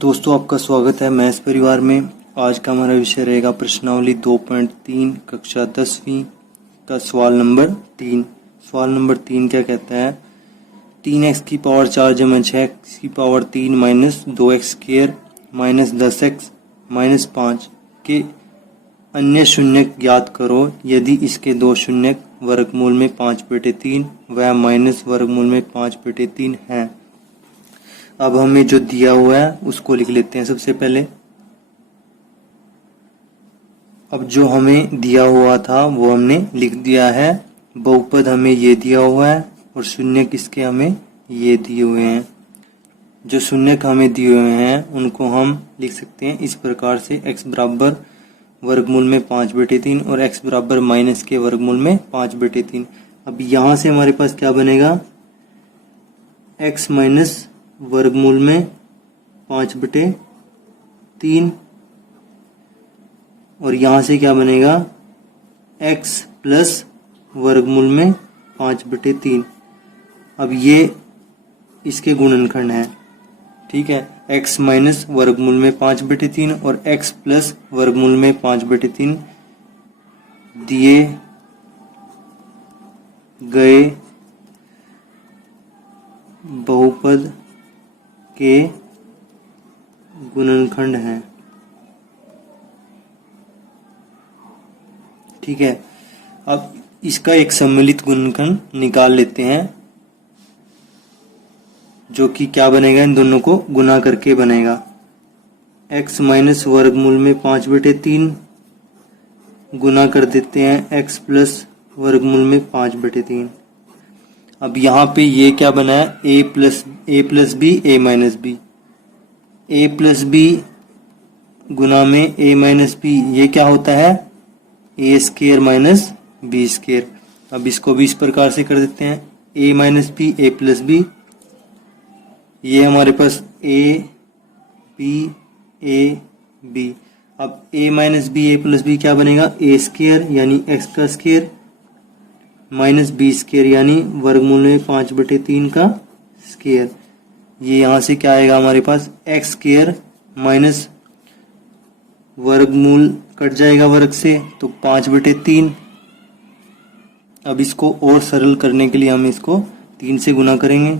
दोस्तों आपका स्वागत है मैथ्स परिवार में। आज का हमारा विषय रहेगा प्रश्नावली 2.3 कक्षा 10वीं का सवाल नंबर 3। सवाल नंबर 3 क्या कहता है, 3x की पावर 4 जमा 6x की power 3 minus 2x square minus 10x minus 5 के अन्य शून्यक ज्ञात करो यदि इसके दो शून्यक वर्गमूल में 5/3 व माइनस वर्गमूल में 5/3 हैं। अब हमें जो दिया हुआ है उसको लिख लेते हैं सबसे पहले। अब जो हमें दिया हुआ था वो हमने लिख दिया है। बहुपद हमें ये दिया हुआ है और शून्य किसके हमें ये दिए हुए हैं। जो शून्यक हमें दिए हुए हैं उनको हम लिख सकते हैं इस प्रकार से, x बराबर वर्गमूल में 5/3 और x बराबर माइनस के वर्गमूल में 5/3। अब यहाँ से हमारे पास क्या बनेगा, x माइनस वर्गमूल में 5/3 और यहाँ से क्या बनेगा x प्लस वर्गमूल में 5/3। अब ये इसके गुणनखंड है, ठीक है। x माइनस वर्गमूल में 5/3 और x प्लस वर्गमूल में 5/3 दिए गए बहुपद के गुणनखंड हैं, ठीक है। अब इसका एक सम्मिलित गुणनखंड निकाल लेते हैं जो कि क्या बनेगा, इन दोनों को गुना करके बनेगा। x माइनस वर्गमूल में 5/3 गुना कर देते हैं x प्लस वर्गमूल में 5/3। अब यहाँ पे ये क्या बना है, a plus B a minus B, a plus B गुना में a माइनस बी, ये क्या होता है a square minus B square. अब इसको भी इस प्रकार से कर देते हैं, a minus B a plus b, ये हमारे पास a बी। अब a minus B a plus b क्या बनेगा, a स्क्वायर यानी x का स्क्वायर माइनस बी स्क्वायर यानी वर्गमूल में 5/3 का स्क्वायर। ये यहाँ से क्या आएगा हमारे पास, एक्स स्क्वायर माइनस वर्गमूल कट जाएगा वर्ग से तो 5/3। अब इसको और सरल करने के लिए हम इसको 3 से गुना करेंगे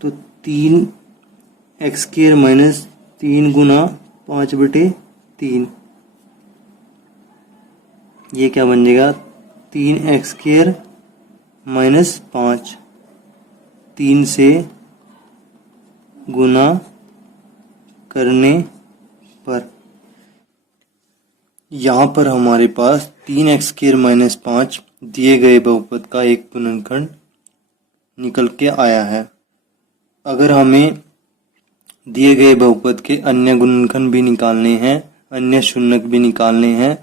तो 3x स्क्वायर माइनस 3 गुना 5/3, ये क्या बन जाएगा 3x स्क्वायर माइनस 5, 3 से गुना करने पर यहाँ पर हमारे पास 3x स्क्वायर माइनस 5 दिए गए बहुपद का एक गुणनखंड निकल के आया है। अगर हमें दिए गए बहुपद के अन्य गुणनखंड भी निकालने हैं, अन्य शून्यक भी निकालने हैं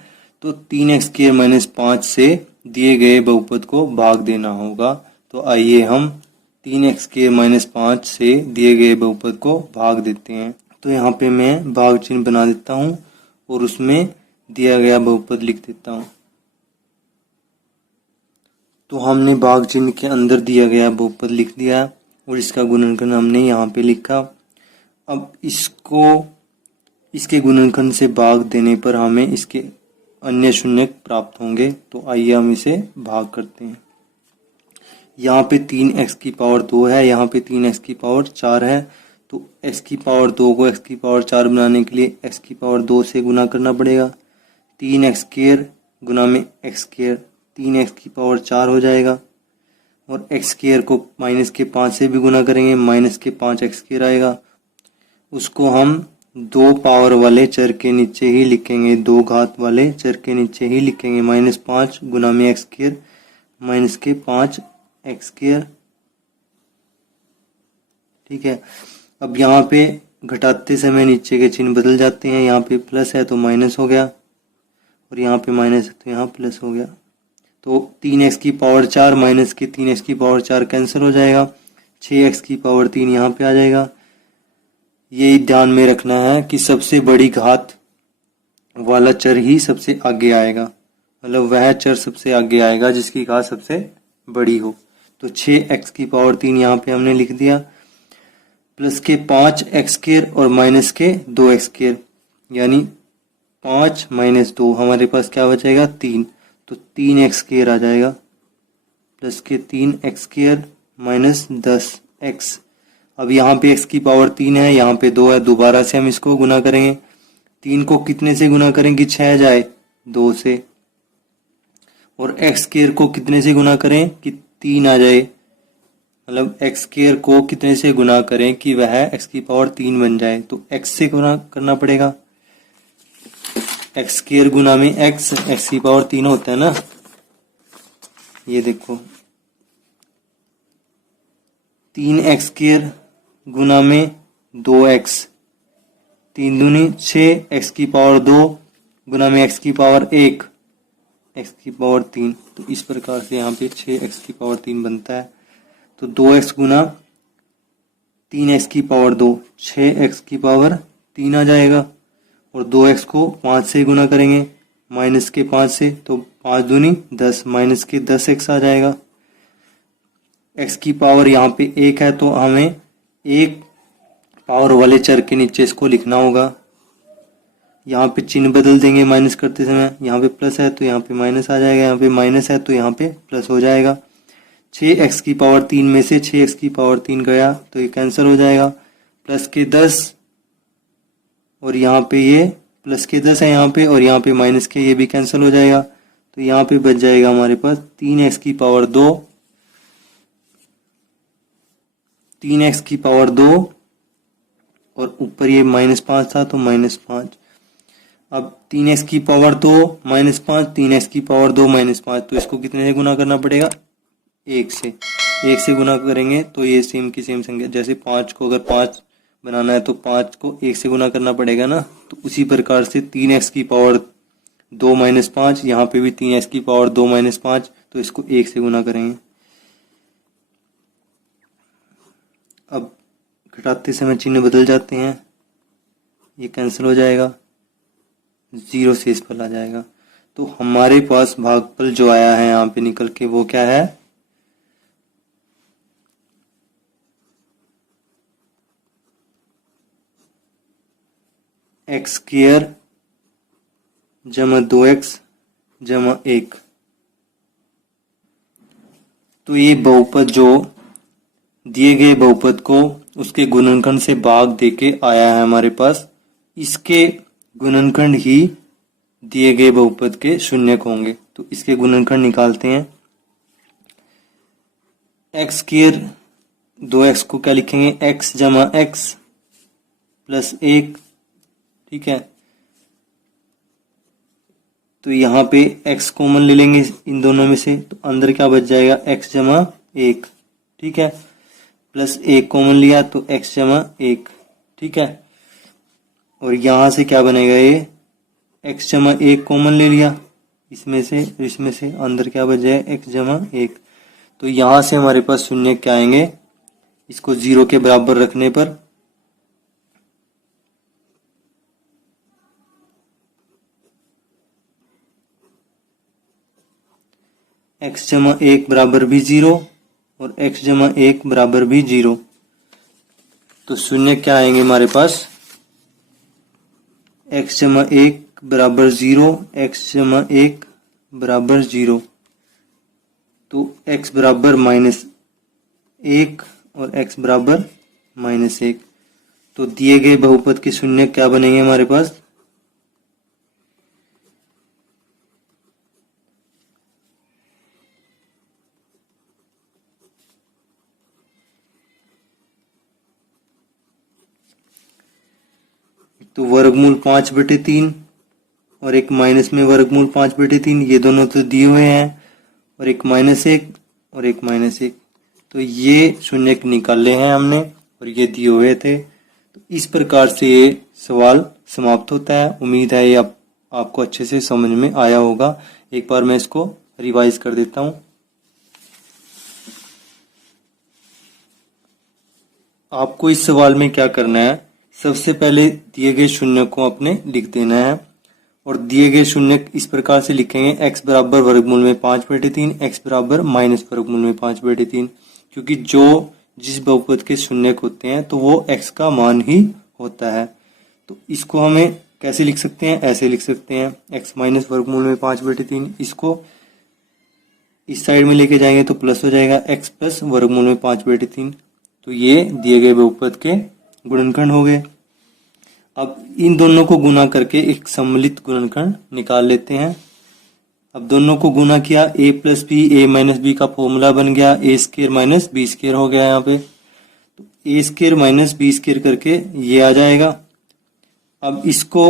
तो 3x स्क्वायर माइनस 5 से दिए गए बहुपद को भाग देना होगा। तो आइए हम 3x स्क्वायर माइनस 5 से दिए गए बहुपद को भाग देते हैं। तो यहाँ पे मैं भाग चिन्ह बना देता हूँ और उसमें दिया गया बहुपद लिख देता हूँ। तो हमने भाग चिन्ह के अंदर दिया गया बहुपद लिख दिया और इसका गुणनखंड हमने यहाँ पे लिखा। अब इसको इसके गुणनखंड से भाग देने पर हमें इसके अन्य शून्यक प्राप्त होंगे। तो आइए हम इसे भाग करते हैं। यहाँ पे 3x की पावर 2 है, यहाँ पे 3x की पावर 4 है। तो x की पावर 2 को x की पावर 4 बनाने के लिए x की पावर 2 से गुना करना पड़ेगा। 3x स्क्वायर गुना में x स्क्वायर 3x की पावर 4 हो जाएगा और x स्क्वायर को माइनस के 5 से भी गुना करेंगे, माइनस के 5x स्क्वायर आएगा। उसको हम 2 पावर वाले चर के नीचे ही लिखेंगे, 2 घात वाले चर के नीचे ही लिखेंगे। -5 गुना में x स्क्वायर माइनस के 5 x स्क्वायर, ठीक है। अब यहाँ पे घटाते समय नीचे के चिन्ह बदल जाते हैं, यहाँ पे प्लस है तो माइनस हो गया और यहाँ पे माइनस है तो यहाँ प्लस हो गया। तो 3x की पावर 4 माइनस के 3x की पावर 4 कैंसिल हो जाएगा, 6x की पावर 3 यहाँ पे आ जाएगा। ये ध्यान में रखना है कि सबसे बड़ी घात वाला चर ही सबसे आगे आएगा, मतलब वह चर सबसे आगे आएगा जिसकी घात सबसे बड़ी हो। तो 6x की पावर 3 यहाँ पे हमने लिख दिया। प्लस के 5 एक्स स्क्वायर और माइनस के 2 एक्स स्क्वायर, यानी 5 माइनस 2 हमारे पास क्या बचेगा 3, तो 3 एक्स स्क्वायर आ जाएगा, प्लस के 3 एक्स स्क्वायर माइनस 10 एक्स। अब यहाँ पे x की पावर 3 है, यहाँ पे 2 है, दोबारा से हम इसको गुना करेंगे। 3 को कितने से गुना करें कि 6 जाए, 2 से, और एक्स स्क्वायर को कितने से गुना करें कि 3 आ जाए, मतलब एक्स स्क्वायर को कितने से गुना करें कि वह x की पावर 3 बन जाए, तो x से गुना करना पड़ेगा। एक्स स्क्वायर गुना में x की पावर 3 होता है ना, ये देखो 3 एक्स स्क्वायर गुना में 2x, 3 दूनी 6, x की पावर 2 गुना में x की पावर 1, x की पावर 3, तो इस प्रकार से यहाँ पे 6x की पावर 3 बनता है। तो 2x गुना 3x की पावर 2, 6x की पावर 3 आ जाएगा, और 2x को 5 से गुना करेंगे, माइनस के 5 से, तो 5 दूनी 10, माइनस के 10x आ जाएगा। x की पावर यहाँ पे 1 है, तो हमें एक पावर वाले चर के नीचे इसको लिखना होगा। यहाँ पे चिन्ह बदल देंगे माइनस करते समय, यहाँ पे प्लस है तो यहाँ पे माइनस आ जाएगा, यहाँ पे माइनस है तो यहाँ पे प्लस हो जाएगा। 6x की पावर 3 में से 6x की पावर 3 गया तो ये कैंसिल हो जाएगा, प्लस के 10, और यहाँ पे ये प्लस के 10 है यहाँ पे, और यहाँ पे माइनस के, ये भी कैंसिल हो जाएगा, तो यहाँ पे बच जाएगा हमारे पास 3x की पावर 2, 3x की पावर 2, और ऊपर ये -5 था तो -5। अब 3x की पावर 2 -5, 3x की पावर 2 -5, तो इसको कितने से गुना करना पड़ेगा, 1 से। 1 से गुना करेंगे तो ये सेम की सेम संख्या, जैसे 5 को अगर 5 बनाना है तो 5 को 1 से गुना करना पड़ेगा ना, तो उसी प्रकार से 3x की पावर 2 -5, यहाँ पे भी 3x की पावर 2 -5, तो इसको 1 से गुना करेंगे। अब घटाते समय चिन्ह बदल जाते हैं, ये कैंसिल हो जाएगा, 0 से इस पर आ जाएगा, तो हमारे पास भागफल जो आया है यहाँ पे निकल के वो क्या है, एक्स स्क्वायर जमा 2x जमा 1। तो ये बहुपद जो दिए गए बहुपद को उसके गुणनखंड से भाग देके आया है हमारे पास, इसके गुणनखंड ही दिए गए बहुपद के शून्यक होंगे। तो इसके गुणनखंड निकालते हैं। एक्स स्क्वायर 2x को क्या लिखेंगे, x जमा x प्लस 1, ठीक है। तो यहाँ पे x कॉमन ले लेंगे इन दोनों में से, तो अंदर क्या बच जाएगा, x जमा 1, ठीक है, प्लस 1 कॉमन लिया तो x जमा 1, ठीक है। और यहाँ से क्या बनेगा, ये x जमा 1 कॉमन ले लिया इसमें से अंदर क्या बच जाए, x जमा 1। तो यहाँ से हमारे पास शून्य क्या आएंगे, इसको 0 के बराबर रखने पर x जमा 1 बराबर भी 0 और x जमा 1 बराबर भी 0। तो शून्य क्या आएंगे हमारे पास, x जमा 1 बराबर 0, x जमा 1 बराबर 0। तो x बराबर -1 और x बराबर -1। तो दिए गए बहुपद के शून्य क्या बनेंगे हमारे पास, तो वर्गमूल 5/3 और एक माइनस में वर्गमूल 5/3, ये दोनों तो दिए हुए हैं, और एक -1 और एक -1। तो ये शून्य निकाले हैं हमने और ये दिए हुए थे। तो इस प्रकार से ये सवाल समाप्त होता है। उम्मीद है ये आपको अच्छे से समझ में आया होगा। एक बार मैं इसको रिवाइज कर देता हूँ। आपको इस सवाल में क्या करना है, सबसे पहले दिए गए शून्य को अपने लिख देना है, और दिए गए शून्य इस प्रकार से लिखेंगे, x बराबर वर्गमूल में 5/3, x बराबर माइनस वर्गमूल में 5/3, क्योंकि जो जिस बहुपद के शून्यक होते हैं तो वो x का मान ही होता है। तो इसको हमें कैसे लिख सकते हैं, ऐसे लिख सकते हैं x माइनस वर्गमूल में 5/3। इसको इस साइड में लेके जाएंगे तो प्लस हो जाएगा x प्लस वर्गमूल में 5/3। तो ये दिए गए बहुपद के गुणनखंड हो गए। अब इन दोनों को गुना करके एक सम्मिलित गुणनखंड निकाल लेते हैं। अब दोनों को गुना किया, a plus b a minus b का फॉर्मूला बन गया, a square minus b square हो गया यहाँ पे। तो a square minus b square करके ये आ जाएगा। अब इसको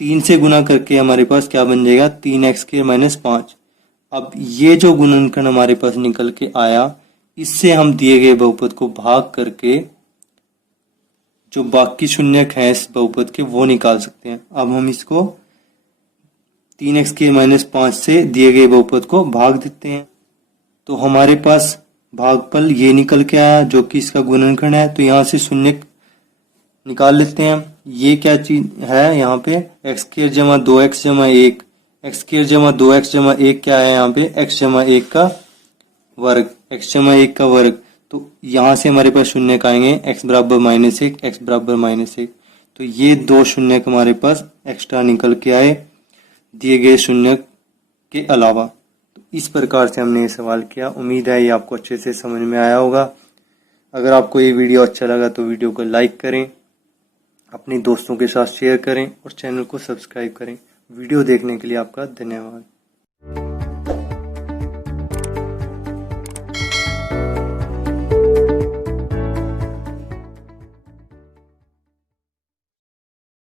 3 से गुना करके हमारे पास क्या बन जाएगा, 3x स्क्र माइनस 5। अब ये जो गुणनखंड हमारे पास निकल के आया, इससे हम दिए गए बहुपद को भाग करके जो बाकी शून्यक हैं इस बहुपद के वो निकाल सकते हैं। अब हम इसको 3x के माइनस 5 से दिए गए बहुपद को भाग देते हैं। तो हमारे पास भागफल ये निकल के आया जो कि इसका गुणनखंड है। तो यहाँ से शून्यक निकाल लेते हैं। ये क्या चीज है यहाँ पे, x स्क्वायर जमा 2x जमा 1, x स्क्वायर जमा 2x जमा 1 क्या है यहाँ पे, x जमा 1 का वर्ग, x जमा 1 का वर्ग। तो यहाँ से हमारे पास शून्यक आएंगे x बराबर -1, x बराबर -1। तो ये दो शून्यक हमारे पास एक्स्ट्रा निकल के आए दिए गए शून्यक के अलावा। तो इस प्रकार से हमने ये सवाल किया। उम्मीद है ये आपको अच्छे से समझ में आया होगा। अगर आपको ये वीडियो अच्छा लगा तो वीडियो को लाइक करें, अपने दोस्तों के साथ शेयर करें और चैनल को सब्सक्राइब करें। वीडियो देखने के लिए आपका धन्यवाद।